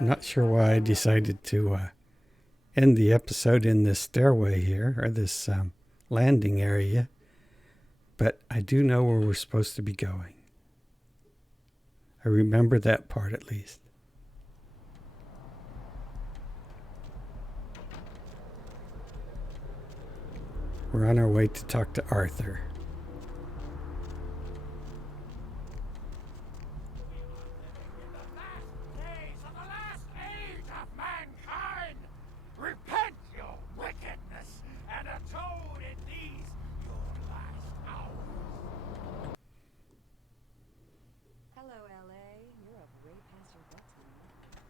I'm not sure why I decided to end the episode in this stairway here, or this landing area, but I do know where we're supposed to be going. I remember that part at least. We're on our way to talk to Arthur.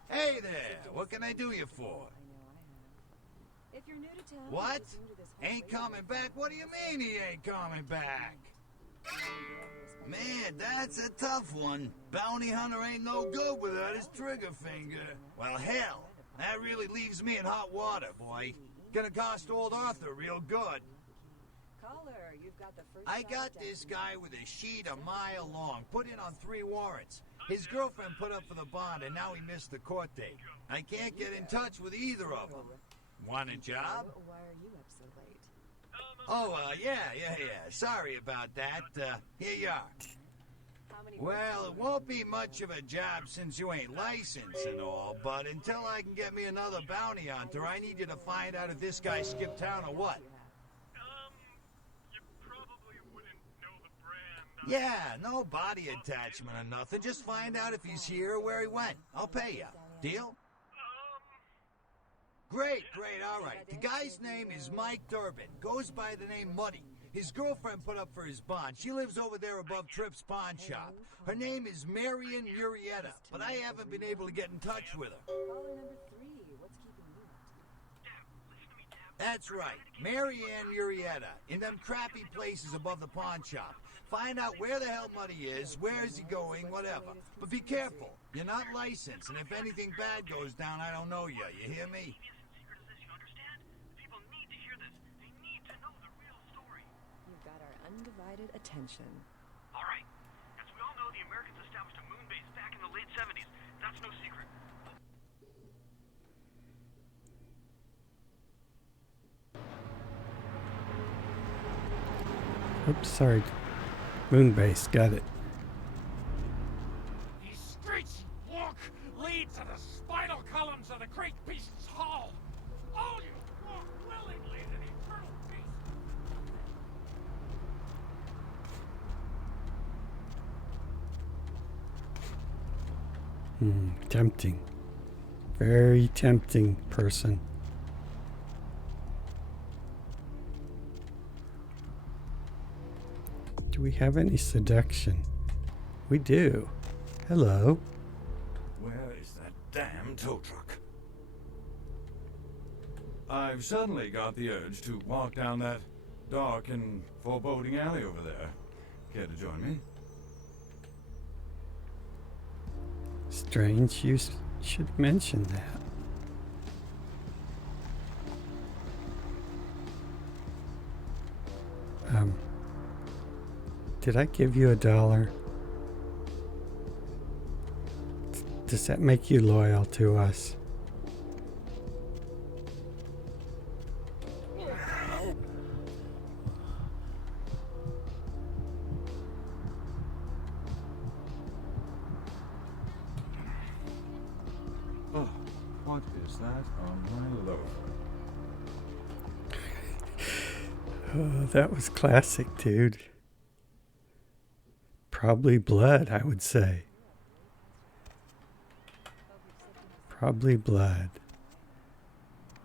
Hey there, what can I do you for? What? Ain't coming back? What do you mean he ain't coming back? Man, that's a tough one. Bounty hunter ain't no good without his trigger finger. Well, hell, that really leaves me in hot water, boy. Gonna cost old Arthur real good. I got this guy with a sheet a mile long, put in on 3 warrants. His girlfriend put up for the bond, and now he missed the court date. I can't get in touch with either of them. Want a job? Oh, yeah. Sorry about that. Here you are. Well, it won't be much of a job since you ain't licensed and all, but until I can get me another bounty hunter, I need you to find out if this guy skipped town or what. Yeah, no body attachment or nothing. Just find out if he's here or where he went. I'll pay you. Deal? Great, all right. The guy's name is Mike Durbin. Goes by the name Muddy. His girlfriend put up for his bond. She lives over there above Tripp's pawn shop. Her name is Marian Murrieta, but I haven't been able to get in touch with her. That's right, Marianne Murrieta, in them crappy places above the pawn shop. Find out where the hell Muddy is, where is he going, whatever. But be careful, you're not licensed, and if anything bad goes down, I don't know you hear me? You've got our undivided attention. All right, as we all know, the Americans established a moon base back in the late 70s. That's no secret. Oops, sorry. Moonbase, got it. These streets walk lead to the spinal columns of the great beast's hall. All you walk willingly to the eternal beast. Tempting. Very tempting person. Do we have any seduction? We do. Hello. Where is that damn tow truck? I've suddenly got the urge to walk down that dark and foreboding alley over there. Care to join me? Strange, you should mention that. Did I give you $1? Does that make you loyal to us? Oh, what is that on my loaf? Oh, that was classic, dude. Probably blood, I would say. Probably blood.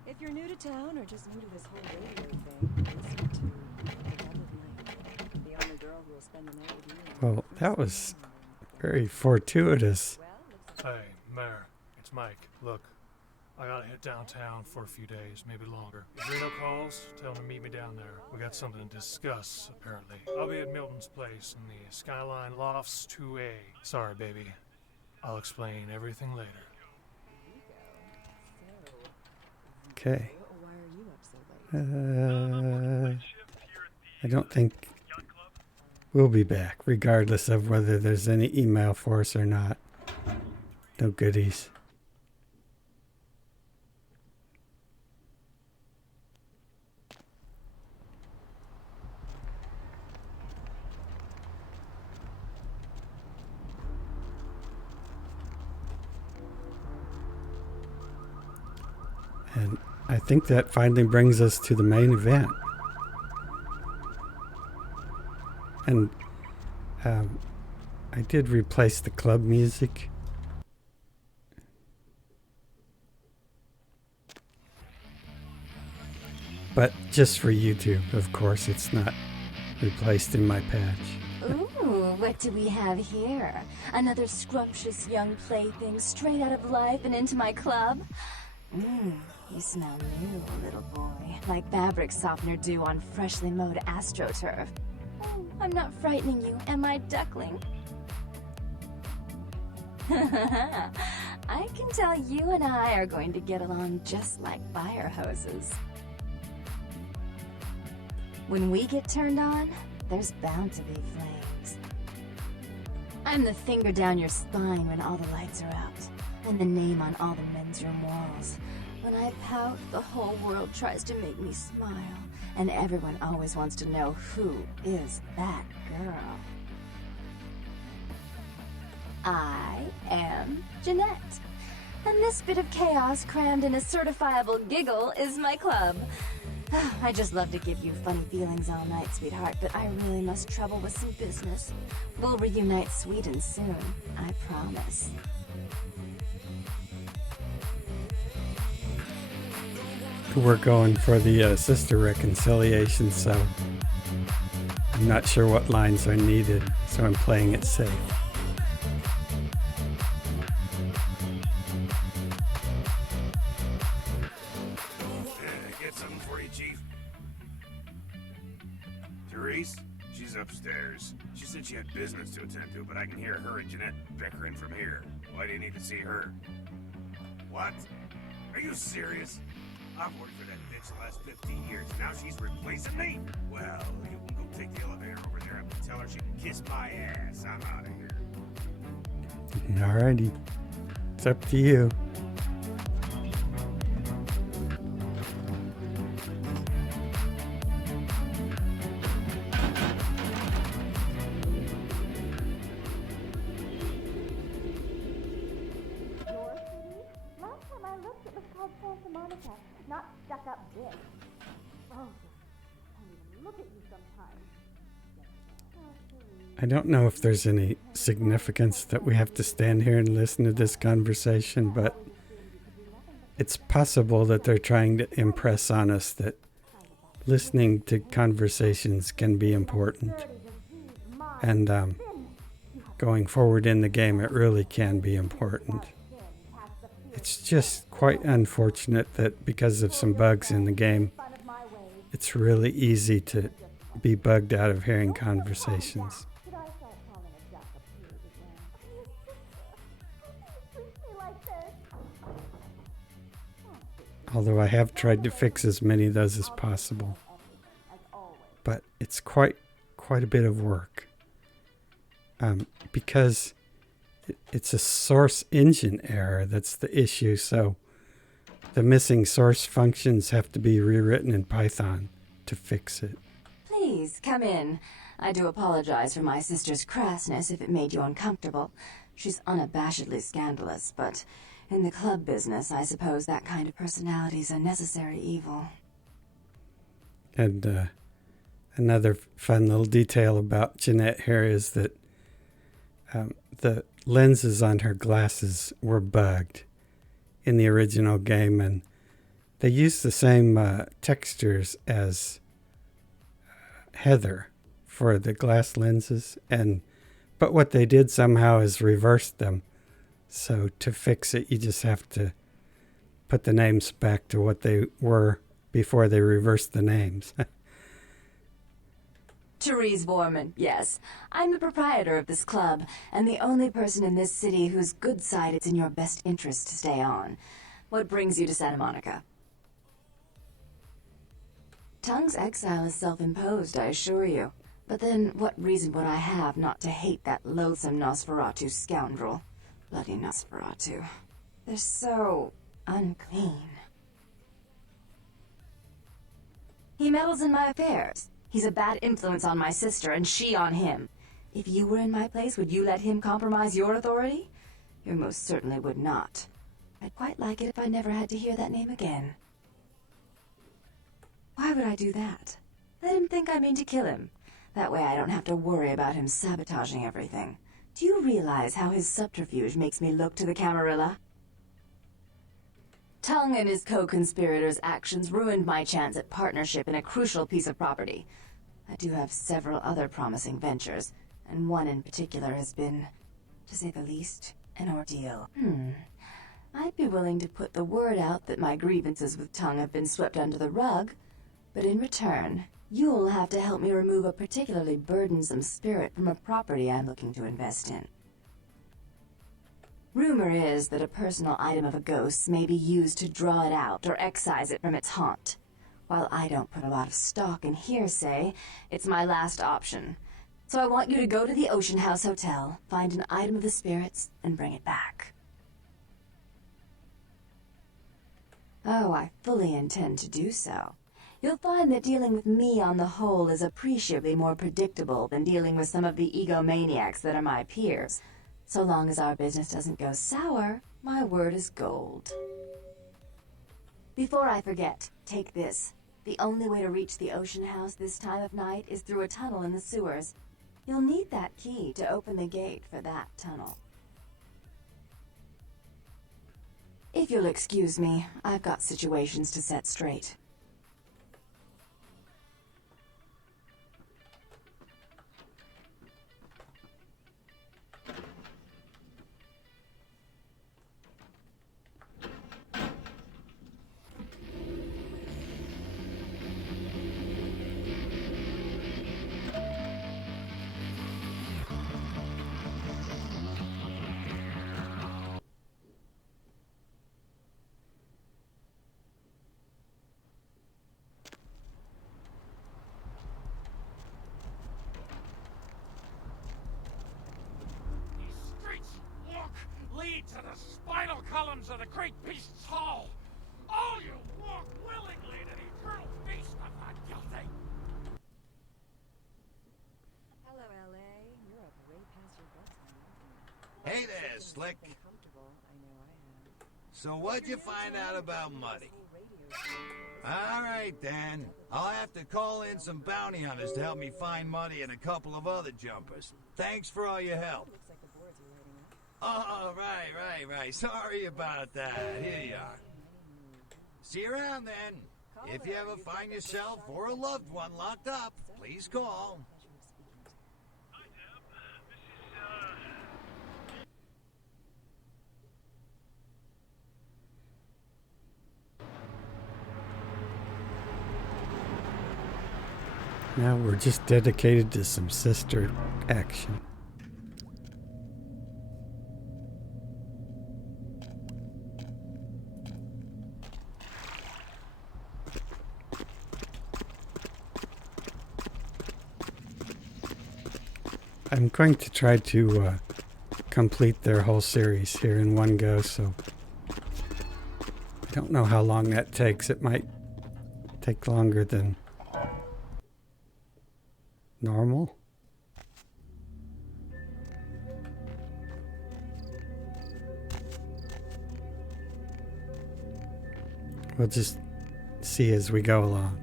If you're new to town or just new to this whole radio thing, listen to The Love of Night. The only girl who will spend the night with you. Well, that was very fortuitous. Hey, Mayor, it's Mike. Look, I gotta hit downtown for a few days, maybe longer. If Reno calls, tell him to meet me down there. We got something to discuss, apparently. I'll be at Milton's place in the Skyline Lofts 2A. Sorry, baby. I'll explain everything later. Okay. Why are you up so late? I don't think we'll be back, regardless of whether there's any email for us or not. No goodies. And I think that finally brings us to the main event. And I did replace the club music. But just for YouTube, of course. It's not replaced in my patch. Ooh, what do we have here? Another scrumptious young plaything straight out of life and into my club? You smell new, little boy. Like fabric softener dew on freshly mowed astroturf. Oh, I'm not frightening you, am I, duckling? I can tell you and I are going to get along just like fire hoses. When we get turned on, there's bound to be flames. I'm the finger down your spine when all the lights are out, and the name on all the men's room walls. When I pout, the whole world tries to make me smile, and everyone always wants to know who is that girl. I am Jeanette, and this bit of chaos crammed in a certifiable giggle is my club. I just love to give you funny feelings all night, sweetheart, but I really must trouble with some business. We'll reunite sweet and soon, I promise. We're going for the sister reconciliation, so I'm not sure what lines are needed, so I'm playing it safe. Get something for you, Chief. Therese? She's upstairs. She said she had business to attend to, but I can hear her and Jeanette bickering from here. Why do you need to see her? What? Are you serious? I've worked for that bitch the last 15 years. Now she's replacing me? Well, you can go take the elevator over there and tell her she can kiss my ass. I'm out of here. Alrighty. It's up to you. Not stuck up bitch. Oh, can't even look at you sometimes. I don't know if there's any significance that we have to stand here and listen to this conversation, but it's possible that they're trying to impress on us that listening to conversations can be important. And going forward in the game, it really can be important. It's just quite unfortunate that because of some bugs in the game, it's really easy to be bugged out of hearing conversations. Although I have tried to fix as many of those as possible. But it's quite a bit of work. Because it's a source engine error that's the issue, so the missing source functions have to be rewritten in Python to fix it. Please, come in. I do apologize for my sister's crassness if it made you uncomfortable. She's unabashedly scandalous, but in the club business, I suppose that kind of personality's a necessary evil. And another fun little detail about Jeanette here is that the lenses on her glasses were bugged in the original game, and they used the same textures as Heather for the glass lenses, but what they did somehow is reversed them. So to fix it, you just have to put the names back to what they were before they reversed the names. Therese Borman, yes. I'm the proprietor of this club, and the only person in this city whose good side it's in your best interest to stay on. What brings you to Santa Monica? Tongue's exile is self-imposed, I assure you. But then, what reason would I have not to hate that loathsome Nosferatu scoundrel? Bloody Nosferatu. They're so unclean. He meddles in my affairs. He's a bad influence on my sister, and she on him. If you were in my place, would you let him compromise your authority? You most certainly would not. I'd quite like it if I never had to hear that name again. Why would I do that? Let him think I mean to kill him. That way I don't have to worry about him sabotaging everything. Do you realize how his subterfuge makes me look to the Camarilla? Tongue and his co-conspirators' actions ruined my chance at partnership in a crucial piece of property. I do have several other promising ventures, and one in particular has been, to say the least, an ordeal. I'd be willing to put the word out that my grievances with Tongue have been swept under the rug, but in return, you'll have to help me remove a particularly burdensome spirit from a property I'm looking to invest in. Rumor is that a personal item of a ghost's may be used to draw it out or excise it from its haunt. While I don't put a lot of stock in hearsay, it's my last option. So I want you to go to the Ocean House Hotel, find an item of the spirits, and bring it back. Oh, I fully intend to do so. You'll find that dealing with me on the whole is appreciably more predictable than dealing with some of the egomaniacs that are my peers. So long as our business doesn't go sour, my word is gold. Before I forget, take this. The only way to reach the Ocean House this time of night is through a tunnel in the sewers. You'll need that key to open the gate for that tunnel. If you'll excuse me, I've got situations to set straight. Lead to the spinal columns of the great beast's hall. All you walk willingly to the eternal feast of the guilty. Hello, LA. You're up way past your bedtime. Hey there, Slick. Comfortable. I know I have. So what'd you find out about Muddy? All right, then. I'll have to call in some bounty hunters to help me find Muddy and a couple of other jumpers. Thanks for all your help. Looks like the boards you're writing up. Oh, right. Sorry about that. Here you are. See you around then. If you ever find yourself or a loved one locked up, please call. Hi, Deb. This is, Now we're just dedicated to some sister action. I'm going to try to complete their whole series here in one go, so I don't know how long that takes. It might take longer than normal. We'll just see as we go along.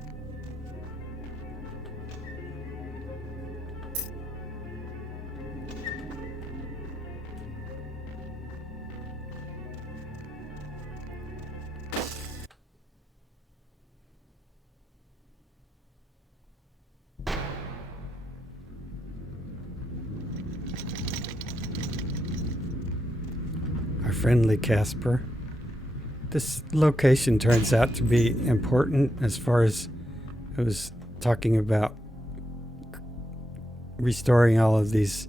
Our friendly Casper. This location turns out to be important as far as I was talking about restoring all of these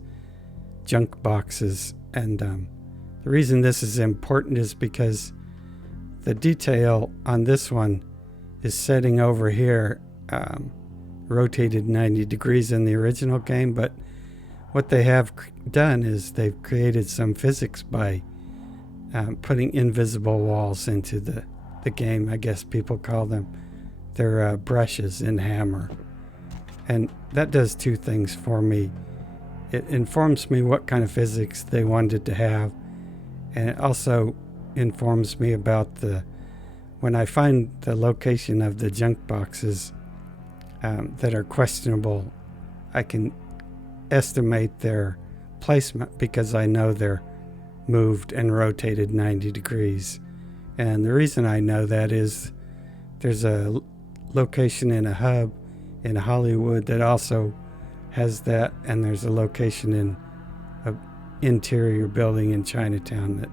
junk boxes. And the reason this is important is because the detail on this one is setting over here, rotated 90 degrees in the original game, but what they have done is they've created some physics by putting invisible walls into the game. I guess people call them their brushes in Hammer. And that does two things for me. It informs me what kind of physics they wanted to have, and it also informs me about when I find the location of the junk boxes that are questionable, I can estimate their placement because I know they're moved and rotated 90 degrees. And the reason I know that is there's a location in a hub in Hollywood that also has that, and there's a location in an interior building in Chinatown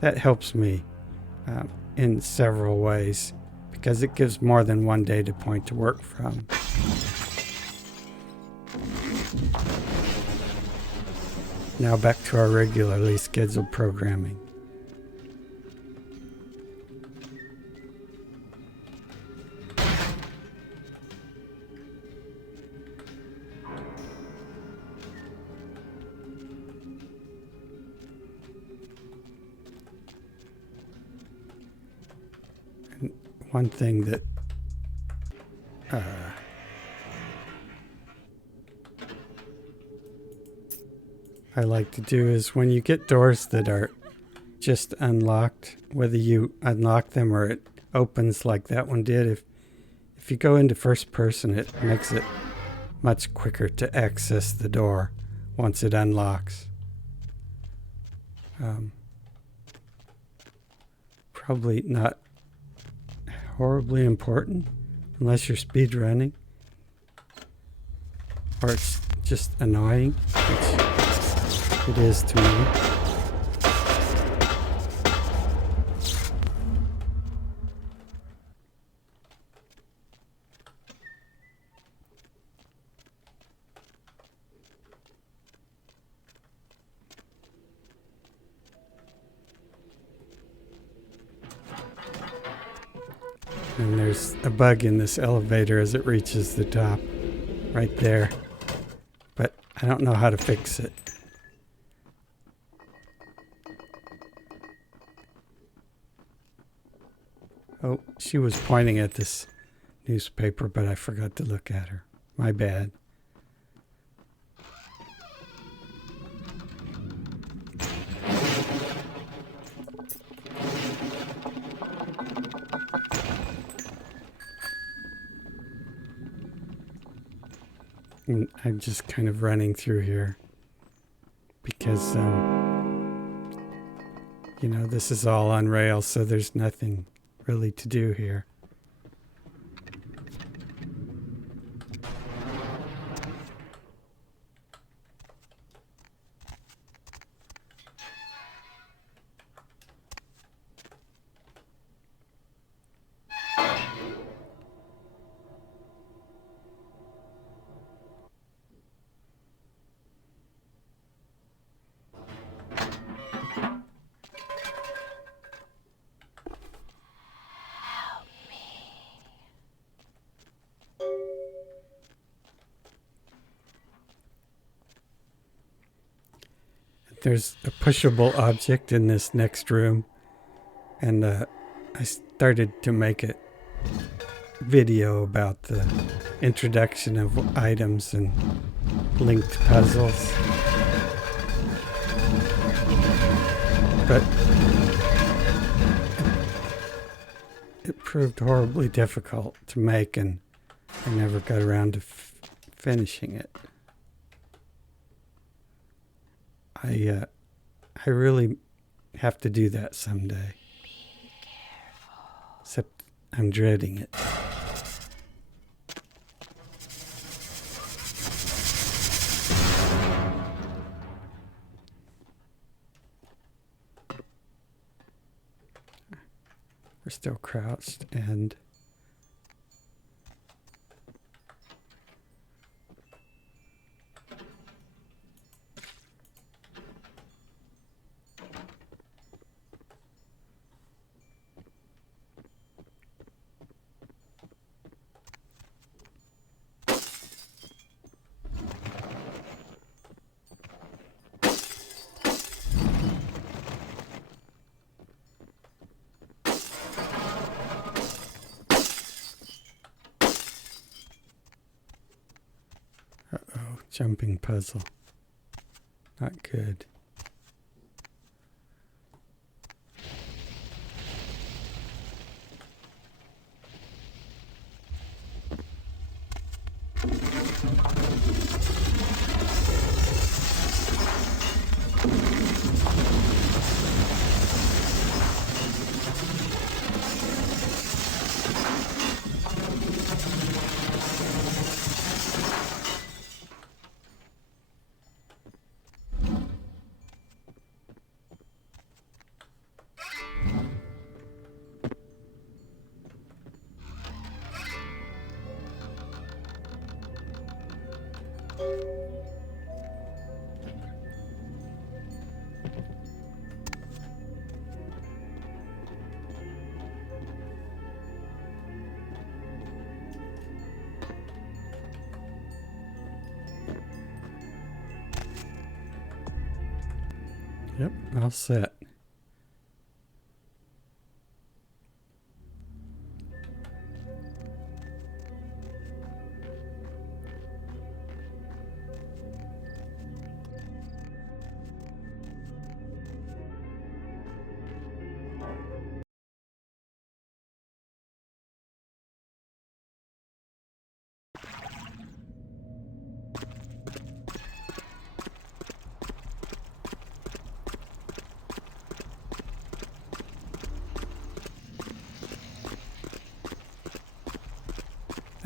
that helps me in several ways because it gives more than one data point to work from. Now back to our regularly scheduled programming. And one thing that I like to do is when you get doors that are just unlocked, whether you unlock them or it opens like that one did, if you go into first person, it makes it much quicker to access the door once it unlocks. Probably not horribly important unless you're speed running or it's just annoying, which it is to me. And there's a bug in this elevator as it reaches the top, right there. But I don't know how to fix it. Oh, she was pointing at this newspaper, but I forgot to look at her. My bad. And I'm just kind of running through here because, you know, this is all on rails, so there's nothing really to do here. There's a pushable object in this next room, and I started to make a video about the introduction of items and linked puzzles. But it proved horribly difficult to make, and I never got around to finishing it. I really have to do that someday. Be careful. Except I'm dreading it. We're still crouched and jumping puzzle. Not good. Yep, all set.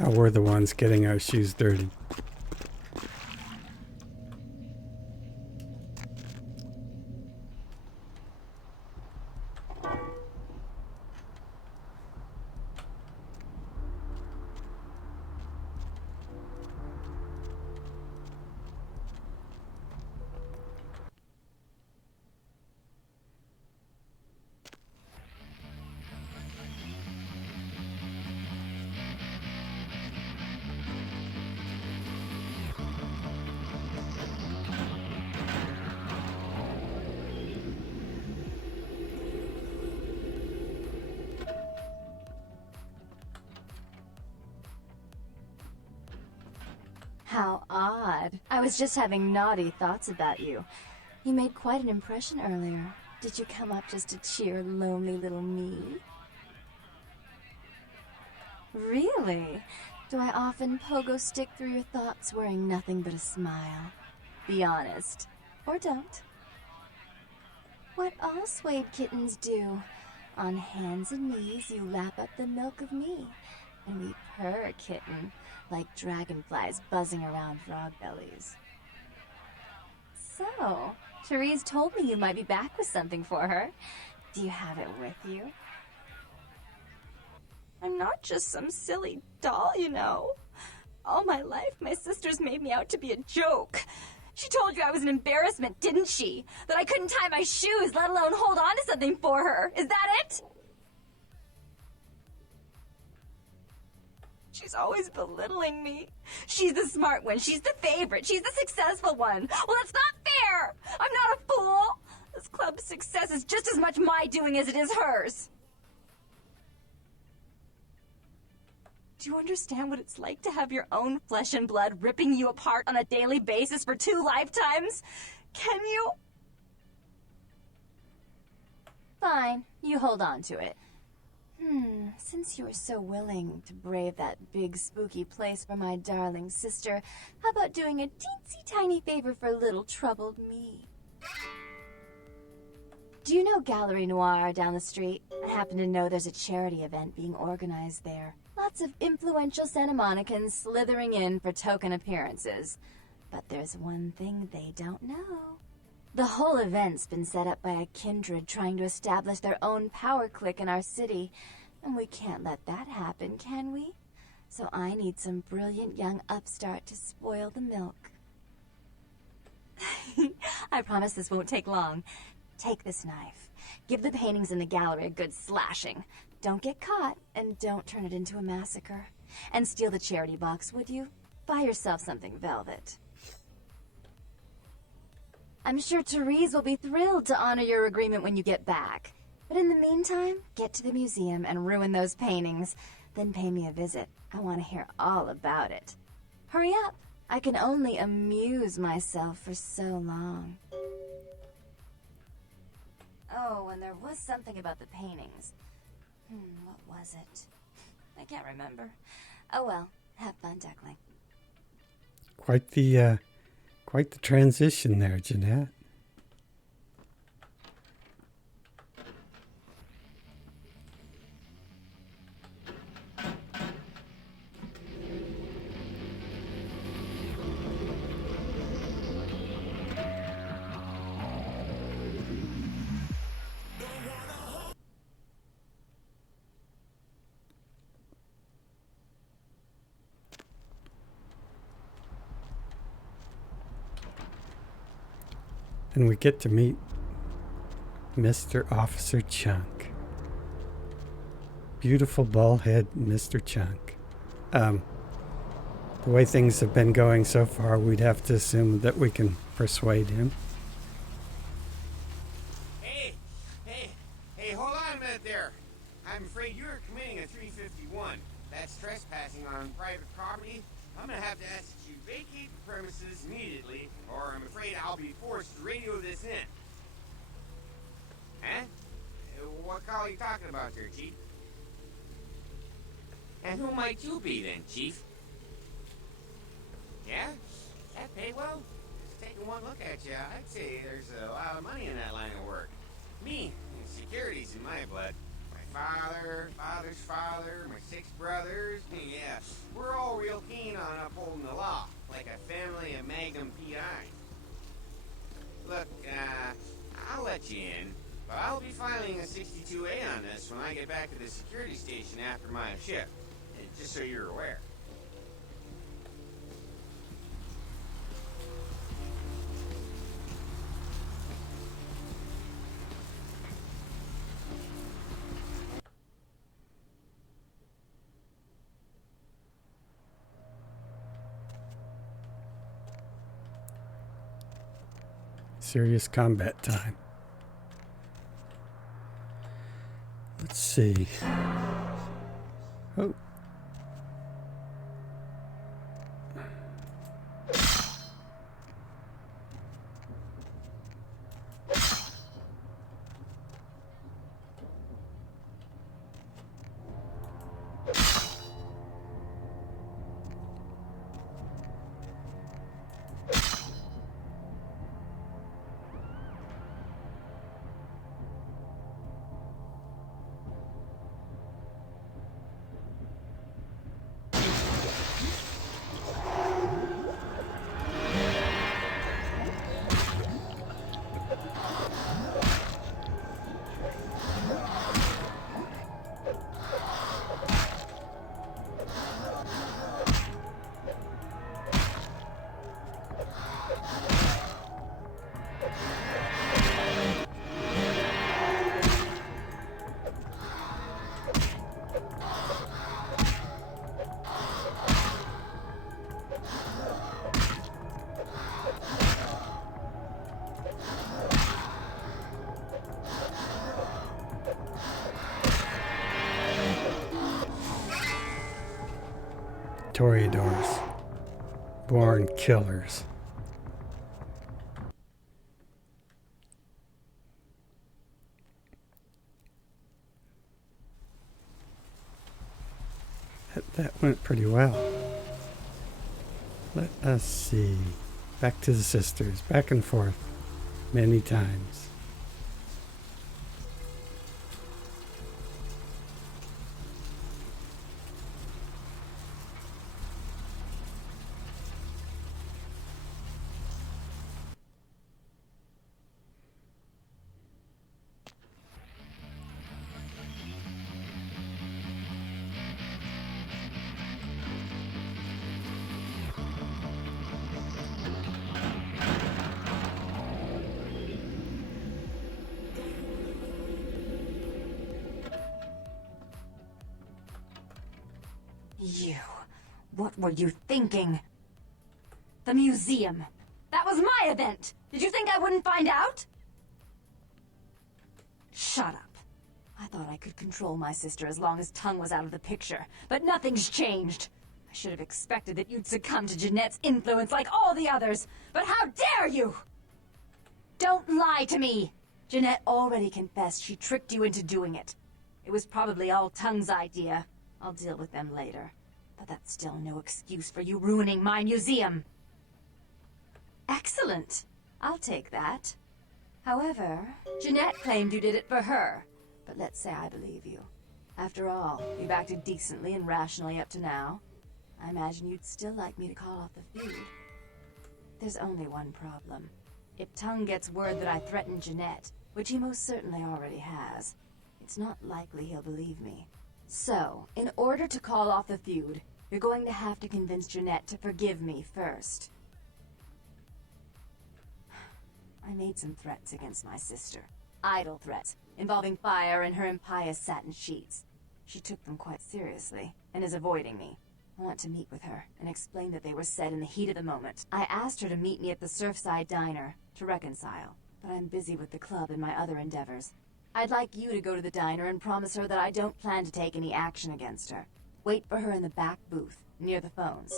Now we're the ones getting our shoes dirty. How odd. I was just having naughty thoughts about you. You made quite an impression earlier. Did you come up just to cheer lonely little me? Really? Do I often pogo stick through your thoughts wearing nothing but a smile? Be honest. Or don't. What all suede kittens do. On hands and knees you lap up the milk of me. And we purr, kitten, like dragonflies buzzing around frog bellies. So, Therese told me you might be back with something for her. Do you have it with you? I'm not just some silly doll, you know. All my life, my sisters made me out to be a joke. She told you I was an embarrassment, didn't she? That I couldn't tie my shoes, let alone hold on to something for her. Is that it? She's always belittling me. She's the smart one. She's the favorite. She's the successful one. Well, that's not fair. I'm not a fool. This club's success is just as much my doing as it is hers. Do you understand what it's like to have your own flesh and blood ripping you apart on a daily basis for 2 lifetimes? Can you? Fine. You hold on to it. Since you were so willing to brave that big spooky place for my darling sister, how about doing a teensy tiny favor for little troubled me? Do you know Gallery Noir down the street? I happen to know there's a charity event being organized there. Lots of influential Santa Monicans slithering in for token appearances. But there's one thing they don't know. The whole event's been set up by a kindred trying to establish their own power clique in our city, and we can't let that happen, can we? So I need some brilliant young upstart to spoil the milk. I promise this won't take long. Take this knife. Give the paintings in the gallery a good slashing. Don't get caught, and don't turn it into a massacre. And steal the charity box, would you? Buy yourself something velvet. I'm sure Therese will be thrilled to honor your agreement when you get back. But in the meantime, get to the museum and ruin those paintings. Then pay me a visit. I want to hear all about it. Hurry up. I can only amuse myself for so long. Oh, and there was something about the paintings. What was it? I can't remember. Oh well, have fun, duckling. Quite the transition there, Jeanette. And we get to meet Mr. Officer Chunk. Beautiful bald head Mr. Chunk. The way things have been going so far, we'd have to assume that we can persuade him. Hey, hold on a minute there. I'm afraid you're committing a 351. That's trespassing on private property. I'm gonna have to ask that you vacate the premises immediately, or I'm afraid I'll be forced to radio this in. Huh? What call are you talking about there, Chief? And who might you be then, Chief? Yeah? That pay well? Just taking one look at you, I'd say there's a lot of money in that line of work. Me, security's in my blood. My father's father, my 6 brothers, yeah, we're all real keen on upholding the law, like a family of Magnum PIs. Look, I'll let you in, but I'll be filing a 62A on this when I get back to the security station after my shift, just so you're aware. Serious combat time. Let's see. Oh. Toreadors, born killers. That went pretty well. Let us see. Back to the sisters, back and forth, many times. You. What were you thinking? The museum. That was my event! Did you think I wouldn't find out? Shut up. I thought I could control my sister as long as Tongue was out of the picture, but nothing's changed. I should have expected that you'd succumb to Jeanette's influence like all the others, but how dare you! Don't lie to me! Jeanette already confessed she tricked you into doing it. It was probably all Tongue's idea. I'll deal with them later. But that's still no excuse for you ruining my museum. Excellent. I'll take that. However, Jeanette claimed you did it for her. But let's say I believe you. After all, you've acted decently and rationally up to now. I imagine you'd still like me to call off the feud. There's only one problem. If Tongue gets word that I threatened Jeanette, which he most certainly already has, it's not likely he'll believe me. So, in order to call off the feud, you're going to have to convince Jeanette to forgive me first. I made some threats against my sister. Idle threats, involving fire and her impious satin sheets. She took them quite seriously, and is avoiding me. I want to meet with her, and explain that they were said in the heat of the moment. I asked her to meet me at the Surfside Diner, to reconcile, but I'm busy with the club and my other endeavors. I'd like you to go to the diner and promise her that I don't plan to take any action against her. Wait for her in the back booth, near the phones.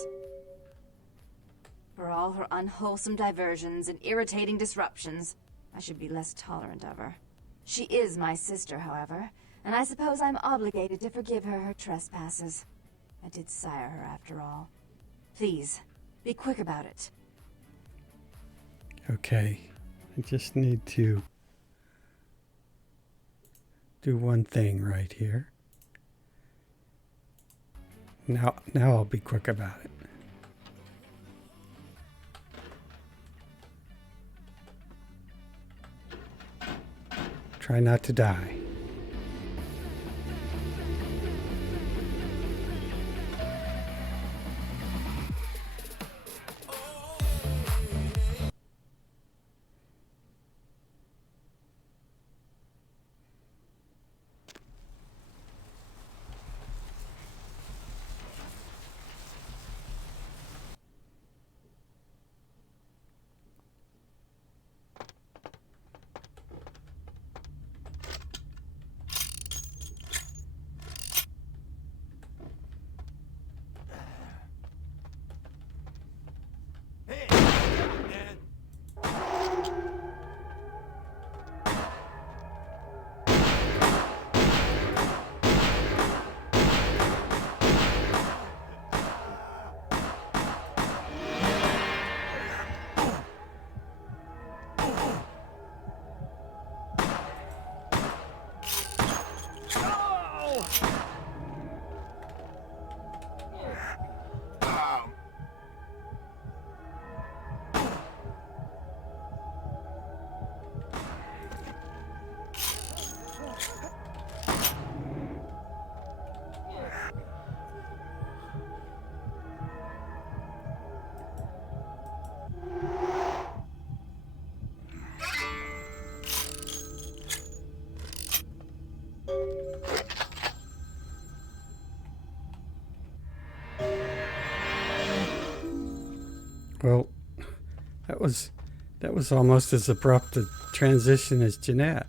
For all her unwholesome diversions and irritating disruptions, I should be less tolerant of her. She is my sister, however, and I suppose I'm obligated to forgive her her trespasses. I did sire her after all. Please, be quick about it. Okay, I just need to do one thing right here. Now I'll be quick about it. Try not to die. Well, that was almost as abrupt a transition as Jeanette.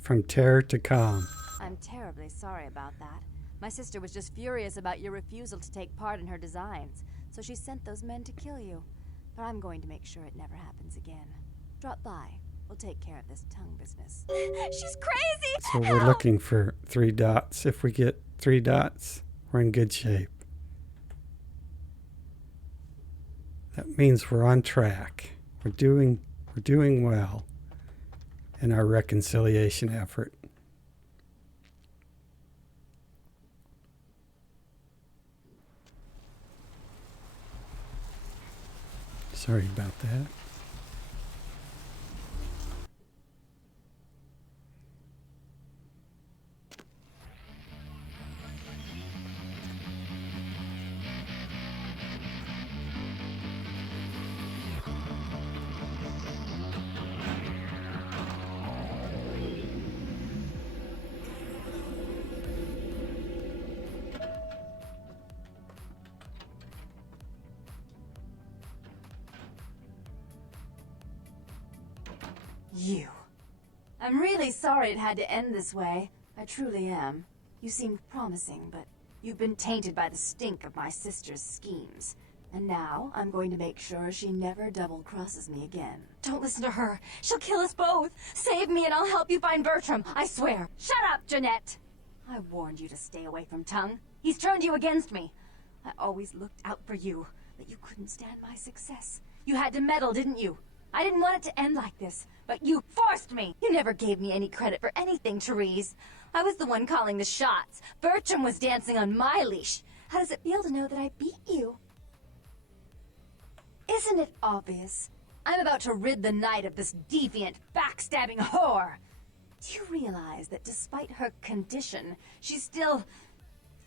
From terror to calm. I'm terribly sorry about that. My sister was just furious about your refusal to take part in her designs, so she sent those men to kill you. But I'm going to make sure it never happens again. Drop by. We'll take care of this tongue business. She's crazy! So we're looking for 3 dots. If we get 3 dots, we're in good shape. That means we're on track. We're doing well in our reconciliation effort. Sorry about that. You. I'm really sorry it had to end this way. I truly am. You seemed promising, but you've been tainted by the stink of my sister's schemes. And now I'm going to make sure she never double-crosses me again. Don't listen to her. She'll kill us both. Save me and I'll help you find Bertram. I swear. Shut up, Jeanette! I warned you to stay away from Tongue. He's turned you against me. I always looked out for you, but you couldn't stand my success. You had to meddle, didn't you? I didn't want it to end like this, but you forced me. You never gave me any credit for anything, Therese. I was the one calling the shots. Bertram was dancing on my leash. How does it feel to know that I beat you? Isn't it obvious? I'm about to rid the night of this deviant, backstabbing whore. Do you realize that despite her condition, she still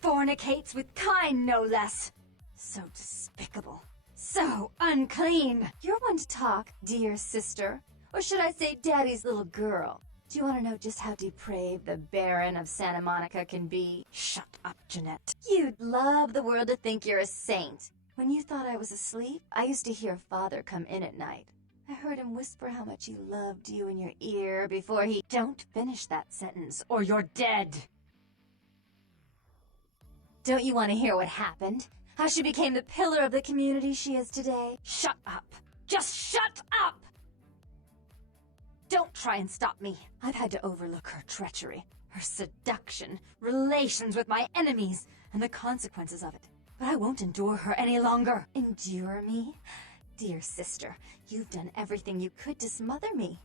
fornicates with kind, no less? So despicable. So unclean. You're one to talk, dear sister. Or should I say Daddy's little girl? Do you want to know just how depraved the Baron of Santa Monica can be? Shut up, Jeanette. You'd love the world to think you're a saint. When you thought I was asleep, I used to hear Father come in at night. I heard him whisper how much he loved you in your ear before he... Don't finish that sentence, or you're dead! Don't you want to hear what happened? How she became the pillar of the community she is today? Shut up! Just shut up! Don't try and stop me. I've had to overlook her treachery, her seduction, relations with my enemies, and the consequences of it. But I won't endure her any longer. Endure me? Dear sister, you've done everything you could to smother me.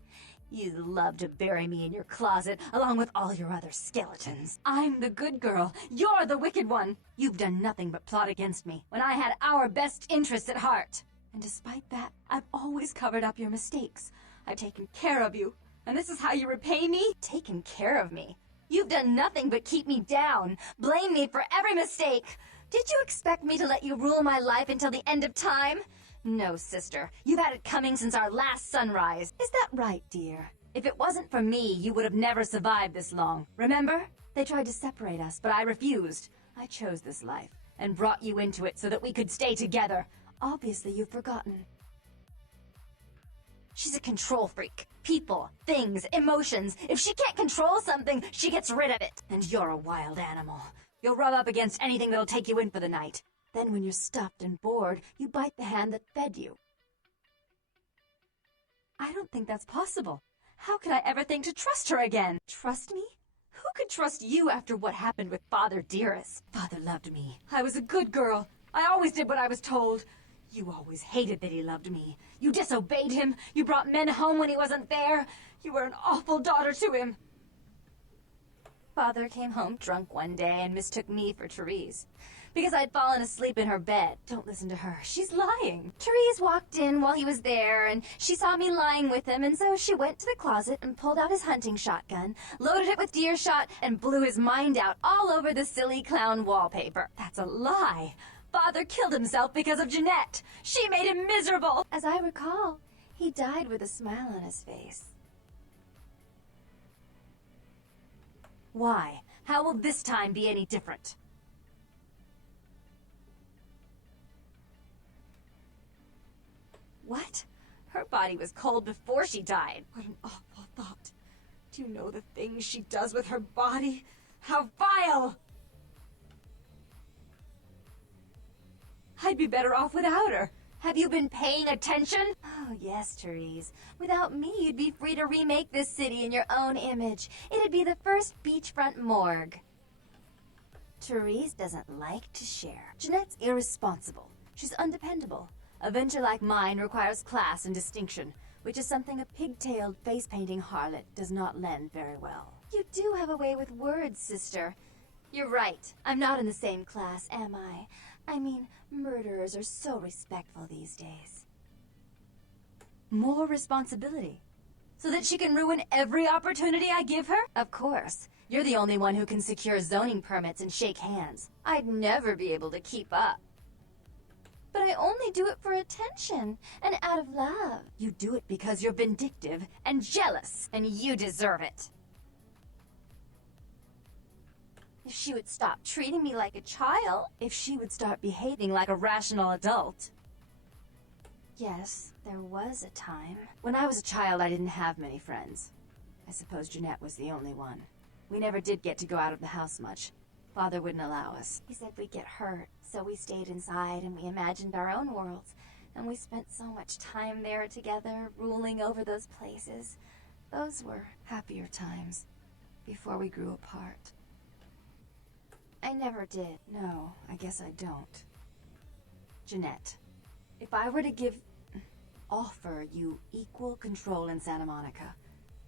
You'd love to bury me in your closet, along with all your other skeletons. I'm the good girl. You're the wicked one. You've done nothing but plot against me, when I had our best interests at heart. And despite that, I've always covered up your mistakes. I've taken care of you. And this is how you repay me? Taken care of me? You've done nothing but keep me down. Blame me for every mistake. Did you expect me to let you rule my life until the end of time? No, sister. You've had it coming since our last sunrise. Is that right, dear? If it wasn't for me, you would have never survived this long. Remember? They tried to separate us, but I refused. I chose this life, and brought you into it so that we could stay together. Obviously, you've forgotten. She's a control freak. People, things, emotions. If she can't control something, she gets rid of it. And you're a wild animal. You'll rub up against anything that'll take you in for the night. Then when you're stuffed and bored, you bite the hand that fed you. I don't think that's possible. How could I ever think to trust her again? Trust me? Who could trust you after what happened with Father Dearest? Father loved me. I was a good girl. I always did what I was told. You always hated that he loved me. You disobeyed him. You brought men home when he wasn't there. You were an awful daughter to him. Father came home drunk one day and mistook me for Therese. Because I'd fallen asleep in her bed. Don't listen to her. She's lying. Therese walked in while he was there, and she saw me lying with him, and so she went to the closet and pulled out his hunting shotgun, loaded it with deer shot, and blew his mind out all over the silly clown wallpaper. That's a lie. Father killed himself because of Jeanette. She made him miserable. As I recall, he died with a smile on his face. Why? How will this time be any different? What? Her body was cold before she died. What an awful thought. Do you know the things she does with her body? How vile! I'd be better off without her. Have you been paying attention? Oh, yes, Therese. Without me, you'd be free to remake this city in your own image. It'd be the first beachfront morgue. Therese doesn't like to share. Jeanette's irresponsible. She's undependable. A venture like mine requires class and distinction, which is something a pigtailed face-painting harlot does not lend very well. You do have a way with words, sister. You're right. I'm not in the same class, am I? I mean, murderers are so respectful these days. More responsibility. So that she can ruin every opportunity I give her? Of course. You're the only one who can secure zoning permits and shake hands. I'd never be able to keep up. But I only do it for attention and out of love. You do it because you're vindictive and jealous, and you deserve it. If she would stop treating me like a child, if she would start behaving like a rational adult. Yes, there was a time. When I was a child, I didn't have many friends. I suppose Jeanette was the only one. We never did get to go out of the house much. Father wouldn't allow us. He said we'd get hurt, so we stayed inside and we imagined our own worlds. And we spent so much time there together, ruling over those places. Those were happier times, before we grew apart. I never did. No, I guess I don't. Jeanette, if I were to offer you equal control in Santa Monica,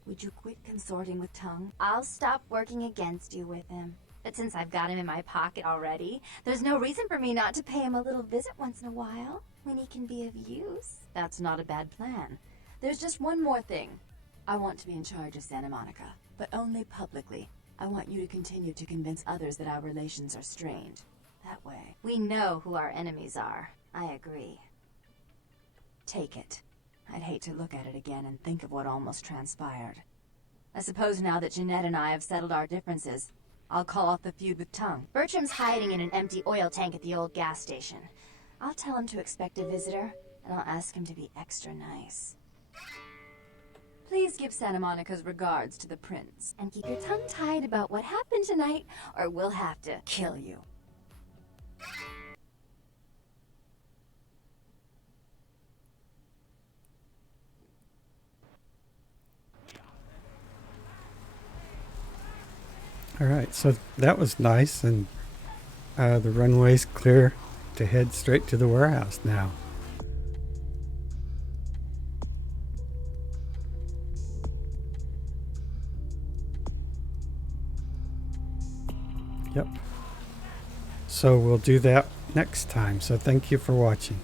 would you quit consorting with Tongue? I'll stop working against you with him. But since I've got him in my pocket already, there's no reason for me not to pay him a little visit once in a while, when he can be of use. That's not a bad plan. There's just one more thing. I want to be in charge of Santa Monica, but only publicly. I want you to continue to convince others that our relations are strained. That way, we know who our enemies are. I agree. Take it. I'd hate to look at it again and think of what almost transpired. I suppose now that Jeanette and I have settled our differences, I'll call off the feud with Tongue. Bertram's hiding in an empty oil tank at the old gas station. I'll tell him to expect a visitor, and I'll ask him to be extra nice. Please give Santa Monica's regards to the prince, and keep your tongue tied about what happened tonight, or we'll have to kill you. All right, so that was nice, and the runway's clear to head straight to the warehouse now. Yep. So we'll do that next time. So thank you for watching.